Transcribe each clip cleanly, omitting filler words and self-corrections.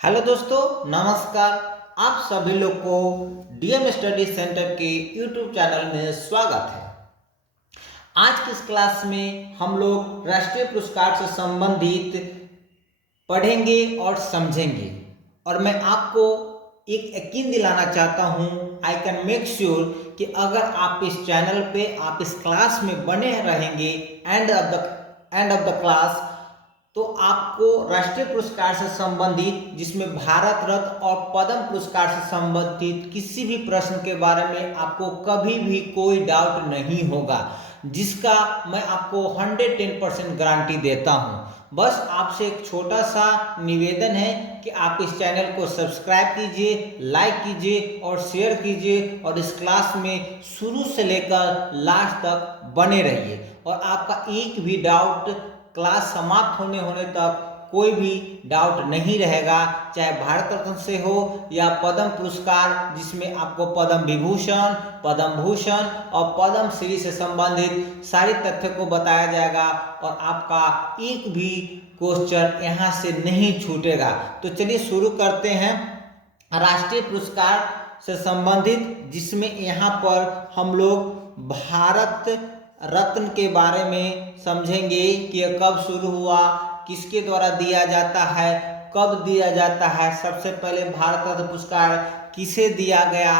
Hello दोस्तों, नमस्कार। आप सभी लोग को डीएम स्टडी सेंटर के यूट्यूब चैनल में स्वागत है। आज की इस क्लास में हम लोग राष्ट्रीय पुरस्कार से संबंधित पढ़ेंगे और समझेंगे। और मैं आपको एक यकीन दिलाना चाहता हूं, आई कैन मेक श्योर कि अगर आप इस चैनल पे, आप इस क्लास में बने रहेंगे एंड ऑफ द क्लास, तो आपको राष्ट्रीय पुरस्कार से संबंधित, जिसमें भारत रत्न और पद्म पुरस्कार से संबंधित किसी भी प्रश्न के बारे में आपको कभी भी कोई डाउट नहीं होगा, जिसका मैं आपको 110% गारंटी देता हूं। बस आपसे एक छोटा सा निवेदन है कि आप इस चैनल को सब्सक्राइब कीजिए, लाइक कीजिए और शेयर कीजिए, और इस क्लास में शुरू से लेकर लास्ट तक बने रहिए। और आपका एक भी डाउट क्लास समाप्त होने तक कोई भी डाउट नहीं रहेगा, चाहे भारत रत्न से हो या पद्म पुरस्कार, जिसमें आपको पद्म विभूषण, पद्म भूषण और पद्म श्री से संबंधित सारे तथ्य को बताया जाएगा और आपका एक भी क्वेश्चन यहाँ से नहीं छूटेगा। तो चलिए शुरू करते हैं राष्ट्रीय पुरस्कार से संबंधित, जिसमें यहाँ पर हम लोग भारत रत्न के बारे में समझेंगे कि यह कब शुरू हुआ, किसके द्वारा दिया जाता है, कब दिया जाता है, सबसे पहले भारत रत्न पुरस्कार किसे दिया गया,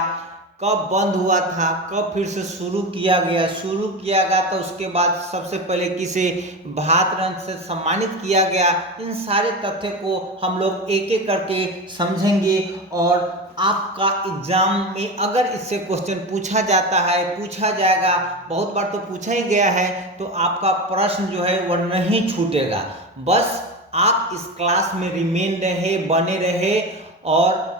कब बंद हुआ था, कब फिर से शुरू किया गया तो उसके बाद सबसे पहले किसे भारत रत्न से सम्मानित किया गया। इन सारे तथ्य को हम लोग एक एक करके समझेंगे। और आपका एग्जाम में अगर इससे क्वेश्चन पूछा जाएगा, बहुत बार तो पूछा ही गया है, तो आपका प्रश्न जो है वह नहीं छूटेगा। बस आप इस क्लास में रिमेन रहे, बने रहे और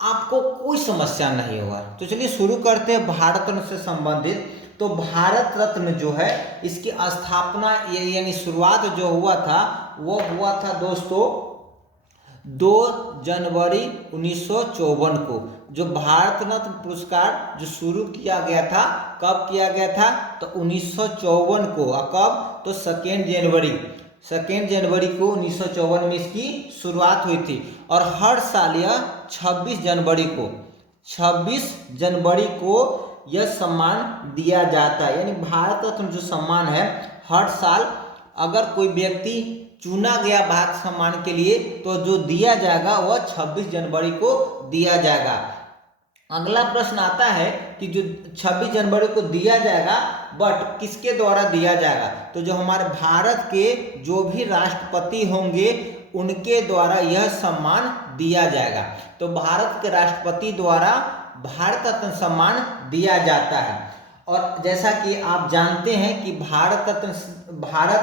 आपको कोई समस्या नहीं होगा। तो चलिए शुरू करते हैं भारत रत्न से संबंधित। तो भारत रत्न जो है, इसकी स्थापना यानी शुरुआत जो हुआ था वो हुआ था दोस्तों 2 जनवरी 1954 को। जो भारत रत्न पुरस्कार जो शुरू किया गया था, कब किया गया था तो 1954 को। कब तो 2 जनवरी को 1954 में इसकी शुरुआत हुई थी। और हर साल यह 26 जनवरी को यह सम्मान दिया जाता है। यानी भारत रत्न जो सम्मान है, हर साल अगर कोई व्यक्ति चुना गया भारत सम्मान के लिए, तो जो दिया जाएगा वह 26 जनवरी को दिया जाएगा। अगला प्रश्न आता है कि जो 26 जनवरी को दिया जाएगा, बट किसके द्वारा दिया जाएगा, तो जो हमारे भारत के जो भी राष्ट्रपति होंगे उनके द्वारा यह सम्मान दिया जाएगा। तो भारत के राष्ट्रपति द्वारा भारत रत्न सम्मान दिया जाता है। और जैसा कि आप जानते हैं कि भारत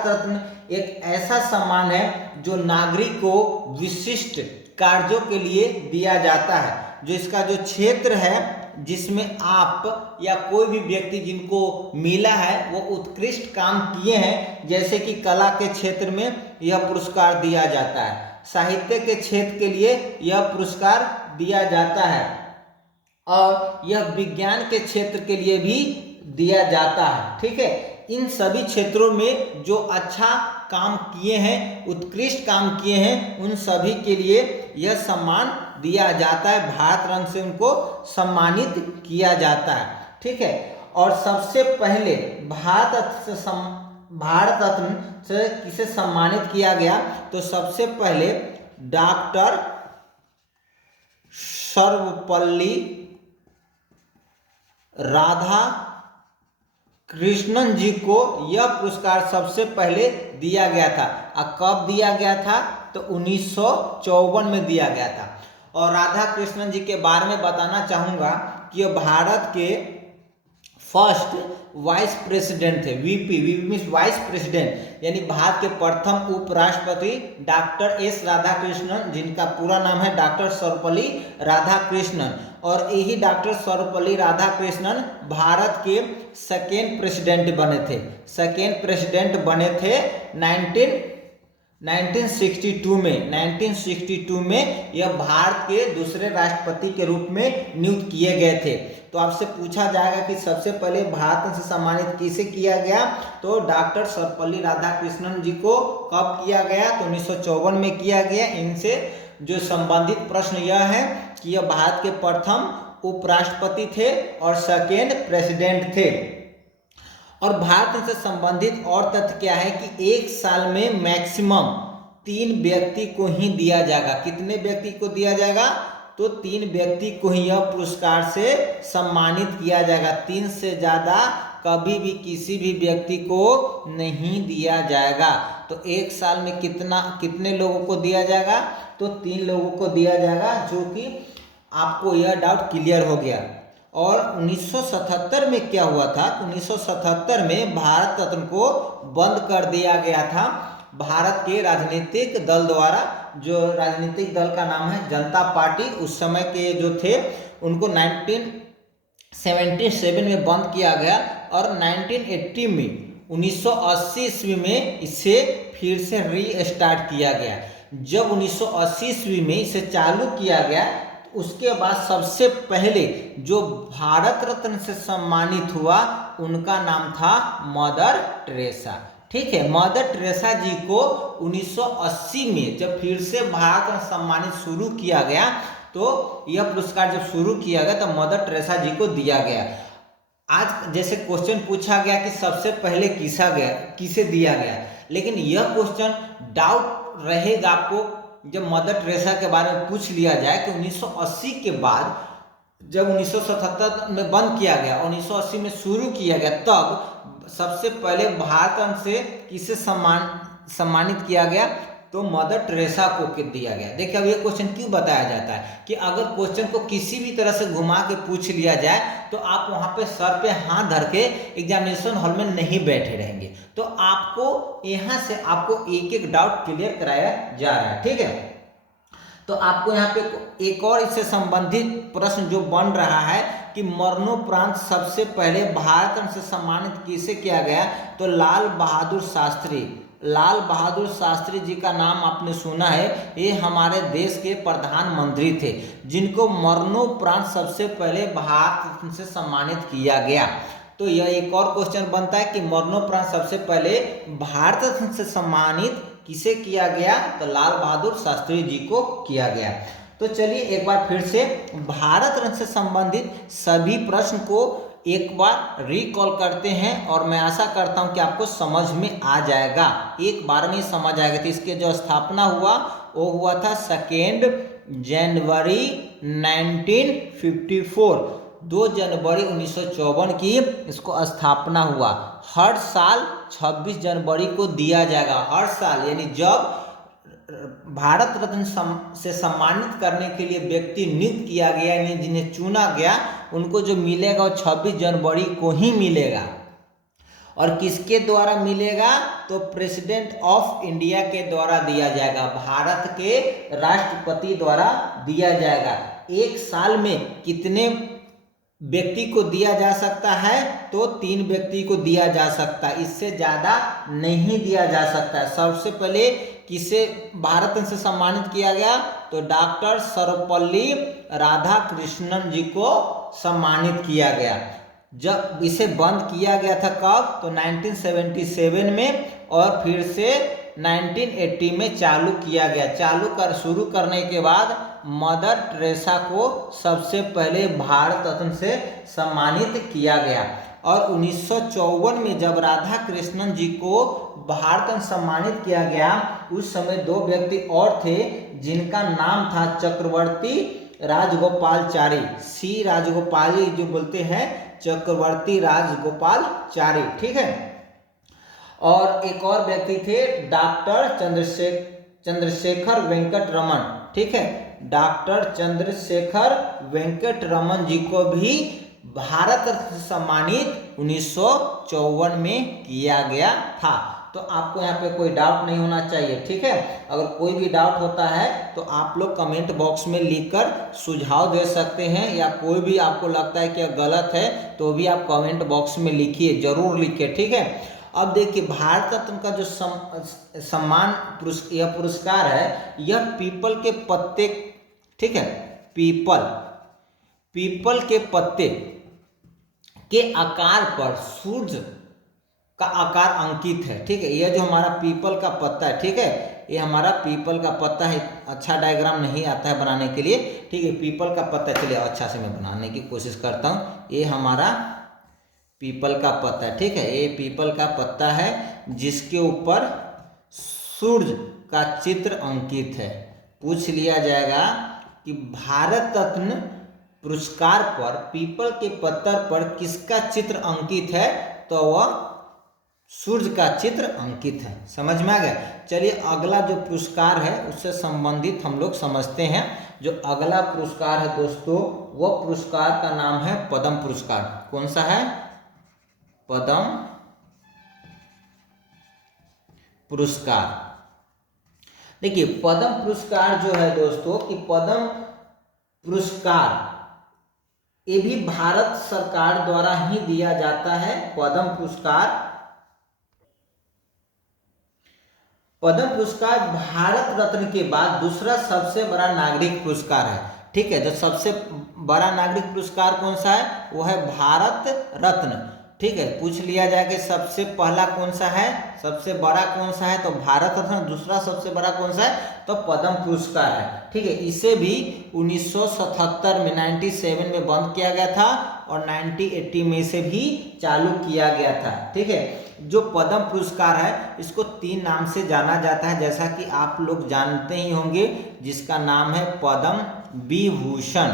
रत्न एक ऐसा सम्मान है जो नागरिक को विशिष्ट कार्यों के लिए दिया जाता है। जो इसका जो क्षेत्र है, जिसमें आप या कोई भी व्यक्ति जिनको मिला है वो उत्कृष्ट काम किए हैं, जैसे कि कला के क्षेत्र में यह पुरस्कार दिया जाता है, साहित्य के क्षेत्र के लिए यह पुरस्कार दिया जाता है, और यह विज्ञान के क्षेत्र के लिए भी दिया जाता है। ठीक है, इन सभी क्षेत्रों में जो अच्छा काम किए हैं, उत्कृष्ट काम किए हैं, उन सभी के लिए यह सम्मान दिया जाता है। भारत रत्न से उनको सम्मानित किया जाता है। ठीक है, और सबसे पहले भारत रत्न से किसे सम्मानित किया गया, तो सबसे पहले डॉक्टर सर्वपल्ली राधा कृष्णन जी को यह पुरस्कार सबसे पहले दिया गया था। और कब दिया गया था तो 1954 में दिया गया था। और राधा कृष्णन जी के बारे में बताना चाहूँगा कि यह भारत के फर्स्ट वाइस प्रेसिडेंट थे। वीपी मीन्स वाइस प्रेसिडेंट, यानी भारत के प्रथम उपराष्ट्रपति डॉक्टर एस राधाकृष्णन, जिनका पूरा नाम है डॉक्टर सर्वपल्ली राधाकृष्णन। और यही डॉक्टर सर्वपल्ली राधाकृष्णन भारत के सेकेंड प्रेसिडेंट बने थे 19 1962 में यह भारत के दूसरे राष्ट्रपति के रूप में नियुक्त किए गए थे। तो आपसे पूछा जाएगा कि सबसे पहले भारत रत्न से सम्मानित किसे किया गया, तो डॉक्टर सर्वपल्ली राधाकृष्णन जी को कब किया गया, तो 1954 में किया गया। इनसे जो संबंधित प्रश्न यह है कि यह भारत के प्रथम उपराष्ट्रपति थे और सेकेंड प्रेसिडेंट थे। और भारत से संबंधित और तथ्य क्या है कि एक साल में मैक्सिमम 3 व्यक्ति को ही दिया जाएगा। कितने व्यक्ति को दिया जाएगा, तो 3 व्यक्ति को ही यह पुरस्कार से सम्मानित किया जाएगा। 3 से ज़्यादा कभी भी किसी भी व्यक्ति को नहीं दिया जाएगा। तो एक साल में कितने लोगों को दिया जाएगा, तो 3 लोगों को दिया जाएगा, जो कि आपको यह डाउट क्लियर हो गया। और 1977 में क्या हुआ था, 1977 में भारत रत्न को बंद कर दिया गया था भारत के राजनीतिक दल द्वारा। जो राजनीतिक दल का नाम है जनता पार्टी, उस समय के जो थे उनको 1977 में बंद किया गया। और 1980 में 1980 ईस्वी में इसे फिर से रीस्टार्ट किया गया। जब 1980 ईस्वी में इसे चालू किया गया, उसके बाद सबसे पहले जो भारत रत्न से सम्मानित हुआ उनका नाम था मदर टेरेसा। ठीक है, मदर टेरेसा जी को 1980 में जब फिर से भारत रत्न सम्मानित शुरू किया गया, तो यह पुरस्कार जब शुरू किया गया तो मदर टेरेसा जी को दिया गया। आज जैसे क्वेश्चन पूछा गया कि सबसे पहले किसे दिया गया, लेकिन यह क्वेश्चन डाउट रहेगा आपको जब मदर टेरेसा के बारे में पूछ लिया जाए कि 1980 के बाद जब 1977 में बंद किया गया, 1980 में शुरू किया गया, तब सबसे पहले भारत रत्न से किसे सम्मानित किया गया, तो मदर टेरेसा को दिया गया। देखिए अब ये क्वेश्चन क्यों बताया जाता है कि अगर क्वेश्चन को किसी भी तरह से घुमा के पूछ लिया जाए तो आप वहां पे सर पे हाथ धर के एग्जामिनेशन हॉल में नहीं बैठे रहेंगे। तो आपको यहाँ से आपको एक एक डाउट क्लियर कराया जा रहा है। ठीक है, तो आपको यहाँ पे एक और इससे संबंधित प्रश्न जो बन रहा है कि मरणोपरांत सबसे पहले भारत रत्न से सम्मानित किसे किया गया, तो लाल बहादुर शास्त्री जी का नाम आपने सुना है। ये हमारे देश के प्रधानमंत्री थे जिनको मरणोपरांत सबसे पहले भारत रत्न से सम्मानित किया गया। तो यह एक और क्वेश्चन बनता है कि मरणोपरांत सबसे पहले भारत रत्न से सम्मानित किसे किया गया, तो लाल बहादुर शास्त्री जी को किया गया। तो चलिए एक बार फिर से भारत रत्न से संबंधित सभी प्रश्न को एक बार रिकॉल करते हैं और मैं आशा करता हूं कि आपको समझ में आ जाएगा, एक बार में समझ आएगा। तो इसके जो स्थापना हुआ वो हुआ था 2 जनवरी 1954, 2 जनवरी 1954 की इसको स्थापना हुआ। हर साल 26 जनवरी को दिया जाएगा, हर साल, यानी जब भारत रत्न से सम्मानित करने के लिए व्यक्ति नियुक्त किया गया, यानी जिन्हें चुना गया, उनको जो मिलेगा वो 26 जनवरी को ही मिलेगा। और किसके द्वारा मिलेगा, तो प्रेसिडेंट ऑफ इंडिया के द्वारा दिया जाएगा, भारत के राष्ट्रपति द्वारा दिया जाएगा। एक साल में कितने व्यक्ति को दिया जा सकता है, तो 3 व्यक्ति को दिया जा सकता है, इससे ज्यादा नहीं दिया जा सकता है। सबसे पहले किसे भारत रत्न से सम्मानित किया गया, तो डॉक्टर सर्वपल्ली राधाकृष्णन जी को सम्मानित किया गया। जब इसे बंद किया गया था कब, तो 1977 में, और फिर से 1980 में चालू किया गया। शुरू करने के बाद मदर टेरेसा को सबसे पहले भारत रत्न से सम्मानित किया गया। और 1954 में जब राधा कृष्णन जी को भारत रत्न सम्मानित किया गया, उस समय 2 व्यक्ति और थे जिनका नाम था चक्रवर्ती राजगोपालचारी, सी राजगोपाली जो बोलते हैं, चक्रवर्ती राजगोपालचारी। ठीक है, और एक और व्यक्ति थे डॉक्टर चंद्रशेखर वेंकट रमन। ठीक है, डॉक्टर चंद्रशेखर वेंकट रमन जी को भी भारत रत्न से सम्मानित 1954 में किया गया था। तो आपको यहाँ पे कोई डाउट नहीं होना चाहिए। ठीक है, अगर कोई भी डाउट होता है तो आप लोग कमेंट बॉक्स में लिखकर सुझाव दे सकते हैं, या कोई भी आपको लगता है कि गलत है तो भी आप कमेंट बॉक्स में लिखिए, जरूर लिखिए। ठीक है, अब देखिए भारत रत्न का जो सम्मान यह पुरस्कार है, यह पीपल के पत्ते, ठीक है, पीपल के पत्ते के आकार पर सूर्य का आकार अंकित है। ठीक है, यह जो हमारा पीपल का पत्ता है, ठीक है, ये हमारा पीपल का पत्ता है। अच्छा डायग्राम नहीं आता है बनाने के लिए, ठीक है, पीपल का पत्ता, चलिए अच्छा से मैं बनाने की कोशिश करता हूँ। ये हमारा पीपल का पत्ता है, ठीक है, ये पीपल का पत्ता है जिसके ऊपर सूर्य का चित्र अंकित है। पूछ लिया जाएगा कि भारत रत्न पुरस्कार पर पीपल के पत्थर पर किसका चित्र अंकित है, तो वह सूर्य का चित्र अंकित है। समझ में आ गया। चलिए अगला जो पुरस्कार है उससे संबंधित हम लोग समझते हैं। जो अगला पुरस्कार है दोस्तों, वह पुरस्कार का नाम है पद्म पुरस्कार। कौन सा है? पद्म पुरस्कार। देखिए पद्म पुरस्कार जो है दोस्तों, कि पद्म पुरस्कार ये भी भारत सरकार द्वारा ही दिया जाता है। पद्म पुरस्कार भारत रत्न के बाद दूसरा सबसे बड़ा नागरिक पुरस्कार है। ठीक है, जो सबसे बड़ा नागरिक पुरस्कार कौन सा है, वो है भारत रत्न। ठीक है, पूछ लिया जाए कि सबसे पहला कौन सा है, सबसे बड़ा कौन सा है, तो भारत रत्न। दूसरा सबसे बड़ा कौन सा है, तो पद्म पुरस्कार है। ठीक है, इसे भी 1977 में 97 में बंद किया गया था और 1980 में से भी चालू किया गया था। ठीक है, जो पद्म पुरस्कार है इसको 3 नाम से जाना जाता है, जैसा कि आप लोग जानते ही होंगे, जिसका नाम है पद्म विभूषण।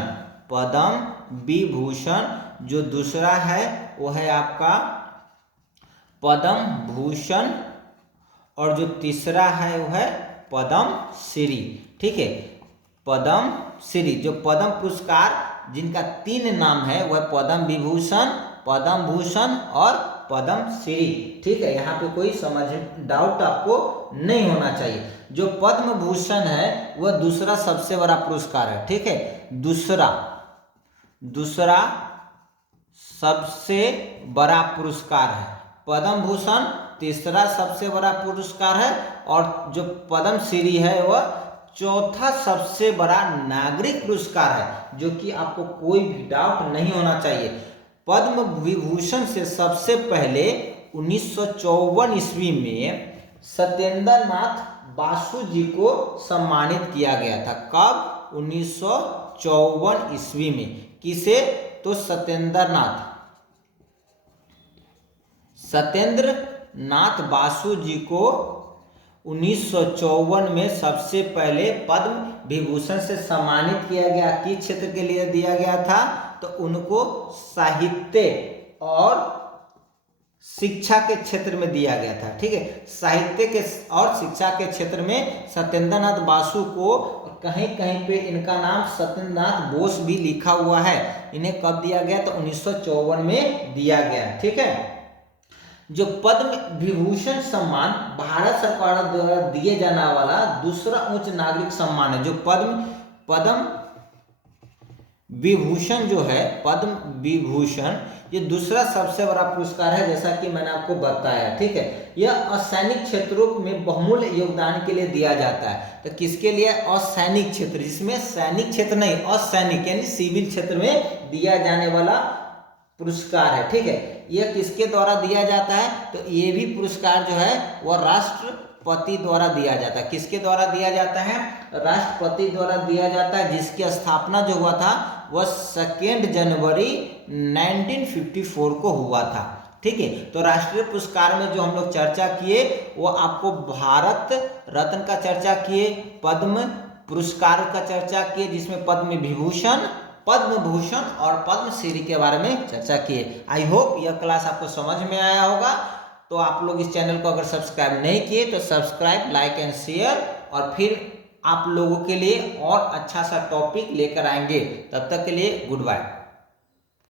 पद्म विभूषण। जो दूसरा है वो है आपका पद्म भूषण और जो तीसरा है वो है पद्म श्री। ठीक है, पद्म श्री। जो पद्म पुरस्कार जिनका 3 नाम है वह पद्म विभूषण, पद्म भूषण और पद्म श्री। ठीक है, यहाँ पे कोई डाउट आपको नहीं होना चाहिए। जो पद्म भूषण है वह दूसरा सबसे बड़ा पुरस्कार है। ठीक है, दूसरा सबसे बड़ा पुरस्कार है। पद्म भूषण तीसरा सबसे बड़ा पुरस्कार है और जो पद्म श्री है वह चौथा सबसे बड़ा नागरिक पुरस्कार है, जो कि आपको कोई भी डाउट नहीं होना चाहिए। पद्म विभूषण से सबसे पहले 1954 ईस्वी में सत्येंद्र नाथ बासु जी को सम्मानित किया गया था। कब? 1954 ईस्वी में। किसे? तो सत्येंद्र नाथ बासु जी को 1954 में सबसे पहले पद्म विभूषण से सम्मानित किया गया। किस क्षेत्र के लिए दिया गया था? तो उनको साहित्य और शिक्षा के क्षेत्र में दिया गया था। ठीक है, साहित्य के और शिक्षा के क्षेत्र में सत्येंद्र नाथ बासु को कहीं कहीं पे इनका नाम सत्येंद्र नाथ बोस भी लिखा हुआ है। इन्हें कब दिया गया? तो 1954 में दिया गया। ठीक है, जो पद्म विभूषण सम्मान भारत सरकार द्वारा दिए जाने वाला दूसरा उच्च नागरिक सम्मान है। जो पद्म विभूषण जो है, पद्म विभूषण, ये दूसरा सबसे बड़ा पुरस्कार है, जैसा कि मैंने आपको बताया। ठीक है, यह असैनिक क्षेत्रों में बहुमूल्य योगदान के लिए दिया जाता है। तो किसके लिए? असैनिक क्षेत्र, जिसमें सैनिक क्षेत्र नहीं, असैनिक यानी सिविल क्षेत्र में दिया जाने वाला पुरस्कार है। ठीक है, यह किसके द्वारा दिया जाता है? तो ये भी पुरस्कार जो है वह राष्ट्रपति द्वारा दिया जाता है। किसके द्वारा दिया जाता है? राष्ट्रपति द्वारा दिया जाता है, जिसकी स्थापना जो हुआ था वह 2 जनवरी 1954 को हुआ था। ठीक है, तो राष्ट्रीय पुरस्कार में जो हम लोग चर्चा किए वो आपको भारत रत्न का चर्चा किए, पद्म पुरस्कार का चर्चा किए, जिसमें पद्म विभूषण, पद्म भूषण और पद्म श्री के बारे में चर्चा किए। आई होप यह क्लास आपको समझ में आया होगा। तो आप लोग इस चैनल को अगर सब्सक्राइब नहीं किए तो सब्सक्राइब, लाइक एंड शेयर, और फिर आप लोगों के लिए और अच्छा सा टॉपिक लेकर आएंगे। तब तक के लिए गुड बाय।